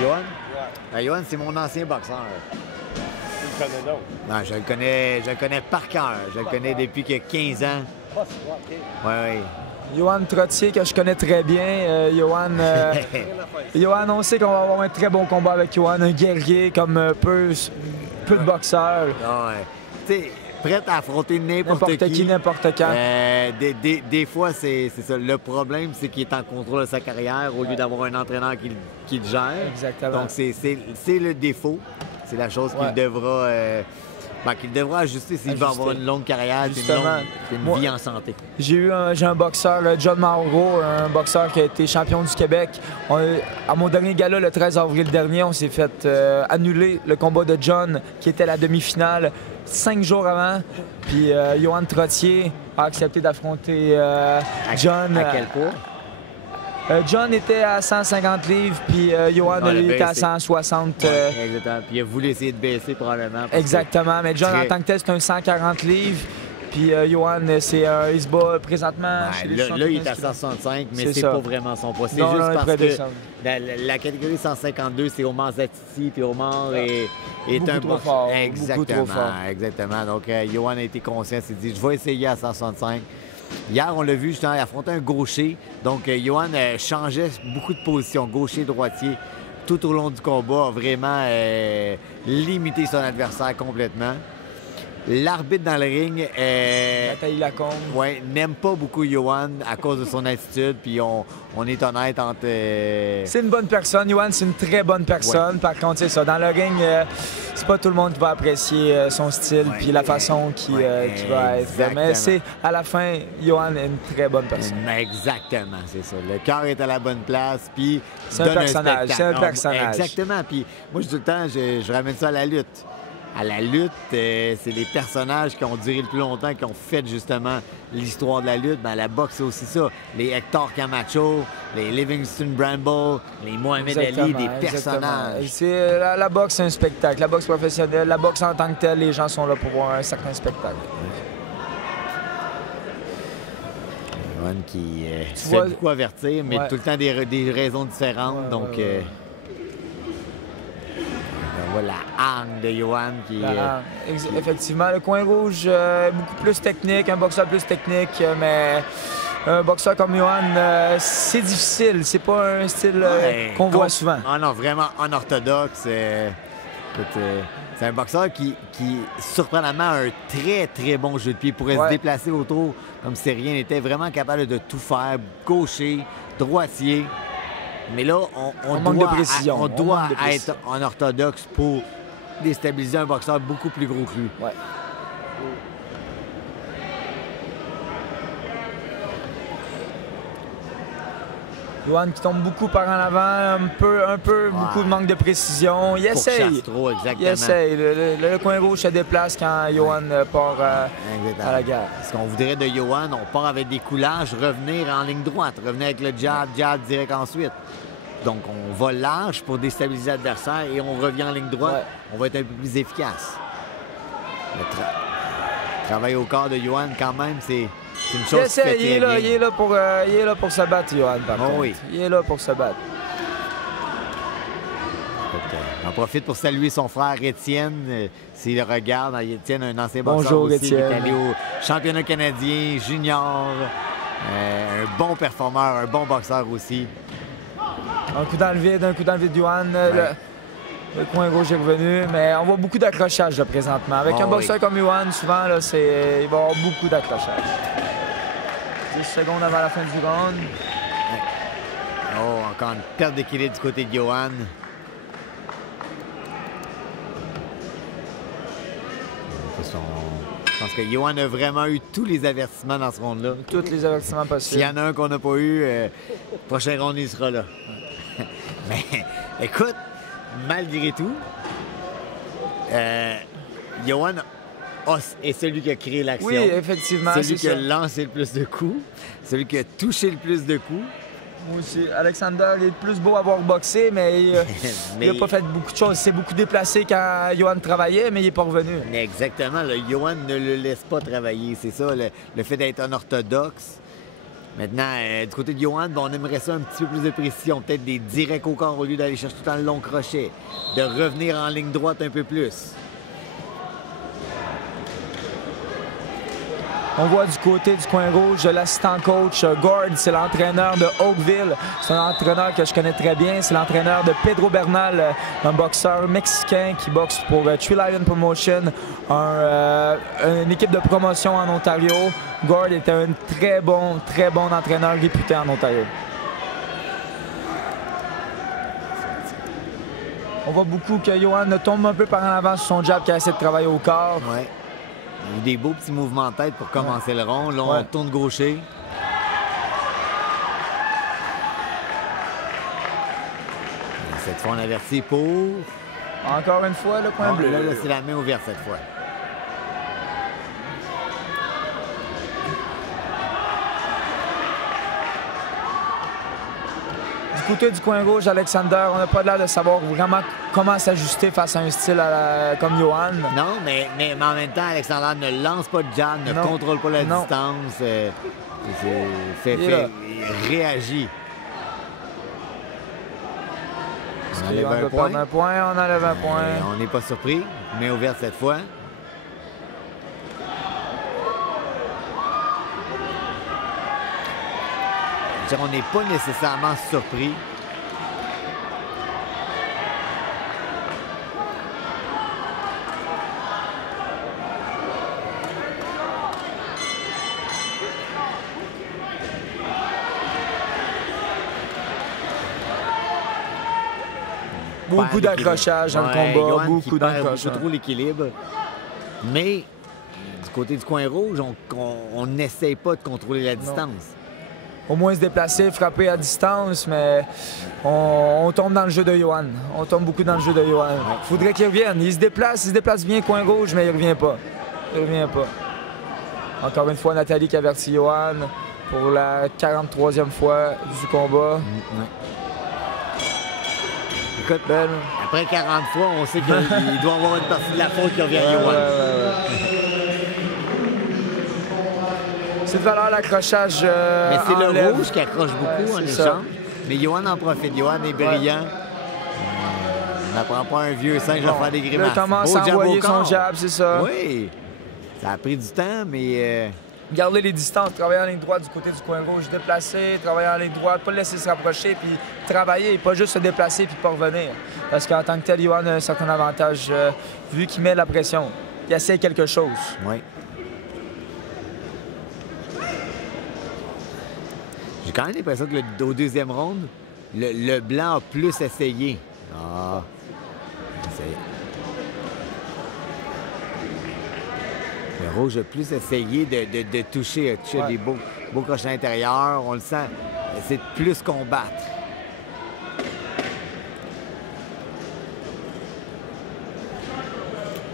Johan? Johan, c'est mon ancien boxeur. Tu le connais donc? Non, je le connais par cœur. Je le connais depuis que 15 ans. Ah, c'est vrai, OK. Oui. Johan Trottier, que je connais très bien. Johan, on sait qu'on va avoir un très bon combat avec Johan, un guerrier comme peu de boxeurs. Ah ouais. Tu sais, prêt à affronter n'importe qui. N'importe quand. Des fois, c'est ça. Le problème, c'est qu'il est en contrôle de sa carrière au lieu d'avoir un entraîneur qui le gère. Exactement. Donc, c'est le défaut. C'est la chose qu'il devra ajuster s'il veut avoir une longue carrière, une vie en santé. J'ai un boxeur, John Mauro, un boxeur qui a été champion du Québec. À mon dernier gala, le 13 avril dernier, on s'est fait annuler le combat de John, qui était la demi-finale, 5 jours avant. Puis Johan Trottier a accepté d'affronter John. À quel poids? John était à 150 livres, puis Johan, lui, était à 160. Exactement. Puis il a voulu essayer de baisser probablement. Exactement, mais John, en tant que tel, c'est un 140 livres. Puis Johan, il se bat présentement. Là, il est à 165, mais c'est pas vraiment son poids. C'est juste parce que la catégorie 152, c'est Omar Zatiti, puis Omar est un trop fort. Exactement. Donc, Johan a été conscient, s'est dit, je vais essayer à 165. Hier, on l'a vu, justement, il affrontait un gaucher. Donc, Johan changeait beaucoup de position, gaucher-droitier, tout au long du combat, a vraiment limité son adversaire complètement. L'arbitre dans le ring Nathalie Lacombe. N'aime pas beaucoup Johan à cause de son attitude, puis on est honnête entre... C'est une bonne personne, Johan, c'est une très bonne personne. Par contre, c'est ça, dans le ring, c'est pas tout le monde qui va apprécier son style puis la façon qu'il va être. Mais c'est, à la fin, Johan est une très bonne personne. Exactement, c'est ça. Le cœur est à la bonne place, puis c'est un personnage. C'est un personnage. Exactement, puis moi, tout le temps, je ramène ça à la lutte. À la lutte, c'est les personnages qui ont duré le plus longtemps, qui ont fait justement l'histoire de la lutte. Ben, la boxe, c'est aussi ça. Les Hector Camacho, les Livingston Bramble, les Mohamed Ali, des personnages. La boxe, c'est un spectacle. La boxe professionnelle, la boxe en tant que telle, les gens sont là pour voir un certain spectacle. Johan qui se fait beaucoup avertir, mais tout le temps des raisons différentes. Donc, la hargne de Johan qui... Effectivement, le coin rouge est beaucoup plus technique, un boxeur plus technique, mais un boxeur comme Johan, c'est difficile. C'est pas un style qu'on voit souvent. Ah non, vraiment unorthodoxe. C'est un boxeur qui surprenamment, a un très, très bon jeu de pied. Il pourrait se déplacer autour comme si rien n'était. Vraiment capable de tout faire. Gaucher, droitier. Mais là, on doit être en orthodoxe pour déstabiliser un boxeur beaucoup plus gros que lui. Johan qui tombe beaucoup par en avant, beaucoup de manque de précision. Il essaye. Il essaye. Le coin rouge se déplace quand Johan part à la guerre. Ce qu'on voudrait de Johan, on part avec des coulages, revenir en ligne droite, revenir avec le jab direct ensuite. Donc, on va large pour déstabiliser l'adversaire et on revient en ligne droite. On va être un peu plus efficace. Le travail au corps de Johan, quand même, c'est une chose qui fait très bien. Il est là pour se battre, Johan, par contre. Oui. Il est là pour se battre. On profite pour saluer son frère Étienne, s'il le regarde. Étienne, un ancien boxeur aussi, Étienne. qui est allé au championnat canadien, junior. Un bon performeur, un bon boxeur aussi. Un coup dans le vide de Johan. Le coin gauche est revenu, mais on voit beaucoup d'accrochage là, présentement. Avec un boxeur comme Johan, souvent, là, il va y avoir beaucoup d'accrochage. 10 secondes avant la fin du round. Oh, encore une perte d'équilibre du côté de Johan. Je pense que Johan a vraiment eu tous les avertissements dans ce round-là. Tous les avertissements possibles. S'il y en a un qu'on n'a pas eu, prochain round, il sera là. Mais écoute, malgré tout, Johan est celui qui a créé l'action. Oui, effectivement. Celui qui a lancé le plus de coups, celui qui a touché le plus de coups. Moi aussi. Alexander, il est plus beau à avoir boxé, mais il n'a pas fait beaucoup de choses. Il s'est beaucoup déplacé quand Johan travaillait, mais il n'est pas revenu. Exactement. Johan ne le laisse pas travailler. C'est ça, le fait d'être unorthodoxe. Maintenant, du côté de Johan, on aimerait ça un petit peu plus de précision. Peut-être des directs au corps au lieu d'aller chercher tout le temps le long crochet. De revenir en ligne droite un peu plus. On voit du côté du coin rouge l'assistant coach Gord, c'est l'entraîneur de Oakville. C'est un entraîneur que je connais très bien. C'est l'entraîneur de Pedro Bernal, un boxeur mexicain qui boxe pour Tree Lion Promotion, une équipe de promotion en Ontario. Gord était un très bon entraîneur réputé en Ontario. On voit beaucoup que Johan tombe un peu par en avant sur son jab qui a essayé de travailler au corps. Ouais. Il y a eu des beaux petits mouvements de tête pour commencer le rond. Là, on tourne gaucher. Cette fois, on avertit pour... Encore une fois, le coin bleu. Là, c'est la main ouverte cette fois. Du côté du coin gauche, Alexander, on n'a pas l'air de savoir vraiment comment s'ajuster face à un style comme Johan. Non, mais en même temps, Alexander ne lance pas de jab, ne contrôle pas la distance. Il réagit. On enlève un point. On enlève un point. On n'est pas surpris. Main ouverte cette fois. On n'est pas nécessairement surpris. Beaucoup d'accrochage dans le combat, beaucoup d'accrochage. Je trouve l'équilibre. Mais du côté du coin rouge, on n'essaye pas de contrôler la distance. Au moins se déplacer, frapper à distance, mais on tombe dans le jeu de Johan. On tombe beaucoup dans le jeu de Johan. Il faudrait qu'il revienne. Il se déplace bien coin rouge, mais il ne revient pas. Encore une fois, Nathalie qui avertit Johan pour la 43e fois du combat. Écoute, après 40 fois, on sait qu'il doit y avoir une partie de la faute qui revient à Johan. C'est de valeur l'accrochage. Mais c'est le rouge qui accroche beaucoup en échange. Mais Johan en profite. Johan est brillant. On n'apprend pas un vieux singe à faire des grimaces. Il commence à envoyer son jab, c'est ça. Oui. Ça a pris du temps, mais... Garder les distances, travailler en ligne droite du côté du coin rouge, déplacer, travailler en ligne droite, pas le laisser se rapprocher, puis travailler, pas juste se déplacer puis pas revenir. Parce qu'en tant que tel, Johan a un certain avantage, vu qu'il met la pression. Il essaie quelque chose. Oui. J'ai quand même l'impression qu'au deuxième round, le blanc a plus essayé. Ah. Le rouge a plus essayé de toucher des beaux crochets intérieurs. On le sent. C'est de plus combattre.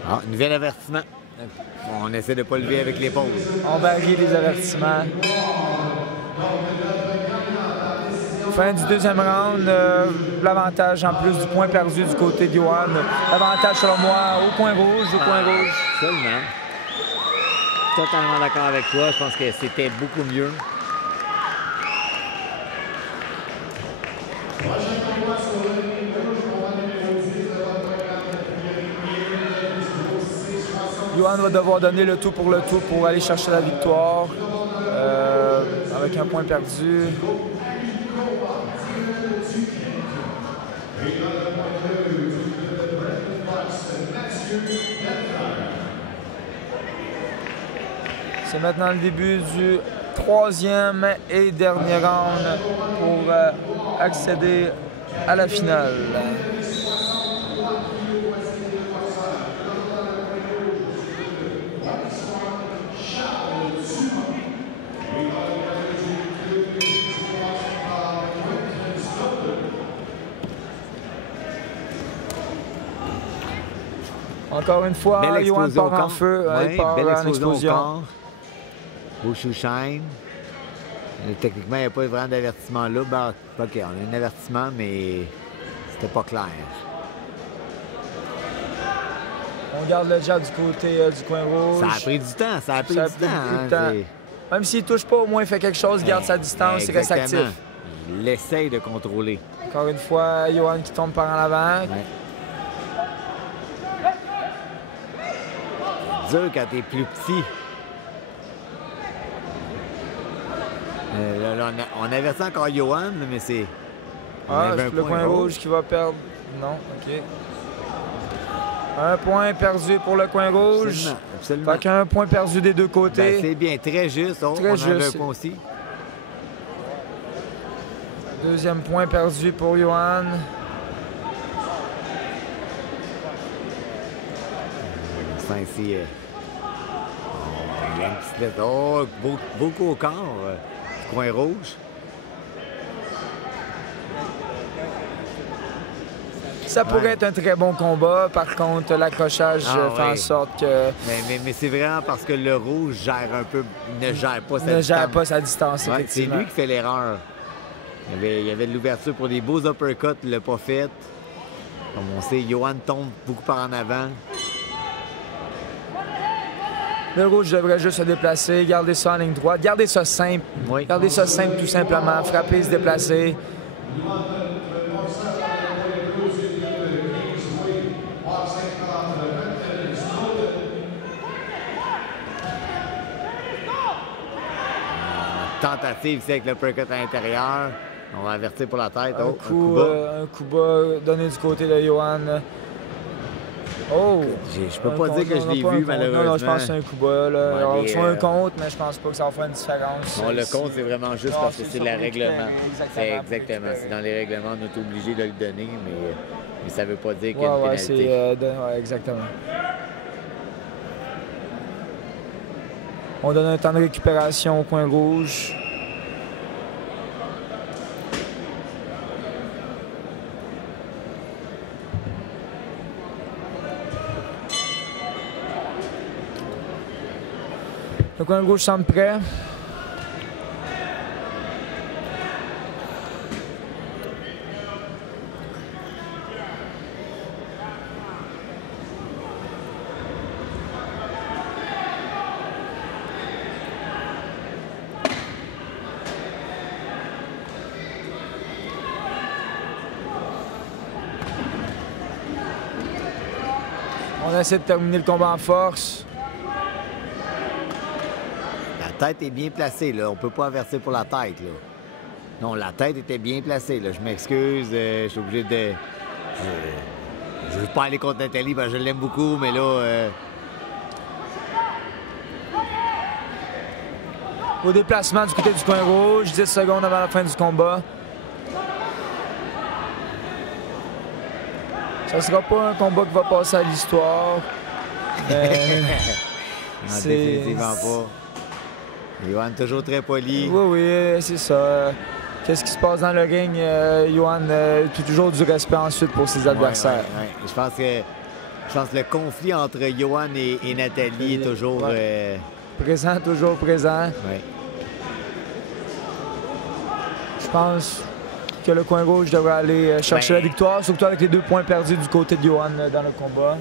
Ah, nouvel avertissement. On essaie de ne pas lever avec l'épaule. On varie les avertissements. Fin du deuxième round, l'avantage en plus du point perdu du côté de Johan. L'avantage selon moi au point rouge, Seulement. Totalement d'accord avec toi. Je pense que c'était beaucoup mieux. Johan va devoir donner le tout pour aller chercher la victoire. Avec un point perdu. C'est maintenant le début du troisième et dernier round pour accéder à la finale. Encore une fois, Johan part en feu. Oui, belle explosion. Beau shine. Techniquement, il n'y a pas vraiment d'avertissement là. Ben, OK, on a un avertissement, mais c'était pas clair. On garde le jab du côté du coin rouge. Ça a pris du temps, Même s'il ne touche pas, au moins il fait quelque chose, garde sa distance, il reste actif. Il essaye de contrôler. Encore une fois, Johan qui tombe par en avant. Ouais. C'est dur quand t'es plus petit. Là, on avertit encore Johan, mais c'est... Ah, c'est le point rouge qui va perdre. Non, OK. Un point perdu pour le coin rouge. Absolument, absolument. Fait qu'un point perdu des deux côtés. Ben, c'est bien, très juste. Oh, très on juste. avait un point aussi. Deuxième point perdu pour Johan. Ça ici... il y a une petite lettre. Oh, beaucoup au corps. Coin rouge. Ça pourrait être un très bon combat. Par contre, l'accrochage fait en sorte que... Mais c'est vraiment parce que le rouge gère un peu... ne gère pas sa distance. Ne gère pas sa distance, Ouais, c'est effectivement. lui qui fait l'erreur. Il y avait de l'ouverture pour des beaux uppercuts, il l'a pas fait. Comme on sait, Johan tombe beaucoup par en avant. Le rouge devrait juste se déplacer, garder ça en ligne droite, garder ça simple. Oui. Garder ça simple tout simplement, frapper, se déplacer. Tentative ici avec l'uppercut à l'intérieur. On va avertir pour la tête. Un coup bas donné du côté de Johan. Oh! Je peux pas dire que je l'ai vu, malheureusement. Non, je pense que c'est un coup bas. Là. Ouais, Alors, soit un compte, mais je pense pas que ça va faire une différence. Non, le compte, c'est vraiment juste parce que c'est le règlement. C'est exactement. récupérer. C'est dans les règlements, on est obligé de le donner, mais ça veut pas dire qu'il y a Ouais, une ouais, pénalité. ouais, exactement. On donne un temps de récupération au coin rouge. Le coin rouge semble prêt. On essaie de terminer le combat en force. La tête est bien placée, là. On peut pas avertir pour la tête, là. Non, la tête était bien placée, là. Je m'excuse, je suis obligé de... Je veux pas aller contre Nathalie parce que je l'aime beaucoup, mais là... Au déplacement du côté du coin rouge, 10 secondes avant la fin du combat. Ça sera pas un combat qui va passer à l'histoire. Non, définitivement pas. Johan toujours très poli. Oui, oui, c'est ça. Qu'est-ce qui se passe dans le ring? Johan a toujours du respect ensuite pour ses adversaires. Ouais. Je pense que le conflit entre Johan et Nathalie est toujours... Présent, toujours présent. Ouais. Je pense que le coin rouge devrait aller chercher la victoire, surtout avec les 2 points perdus du côté de Johan dans le combat.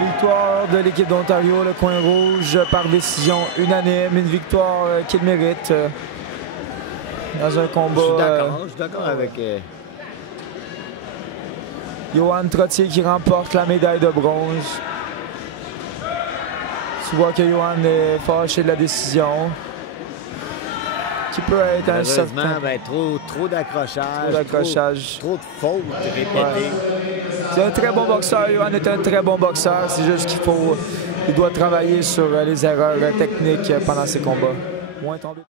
Victoire de l'équipe d'Ontario, le coin rouge par décision unanime, une victoire qu'il mérite dans un combat. Je suis d'accord avec... Johan Trottier qui remporte la médaille de bronze. Tu vois que Johan est fâché de la décision. Qui peut être un certain... trop d'accrochage. Trop de fautes répétées. Ouais. C'est un très bon boxeur. Johan est un très bon boxeur. C'est juste qu'il doit travailler sur les erreurs techniques pendant ses combats. Moins tombé.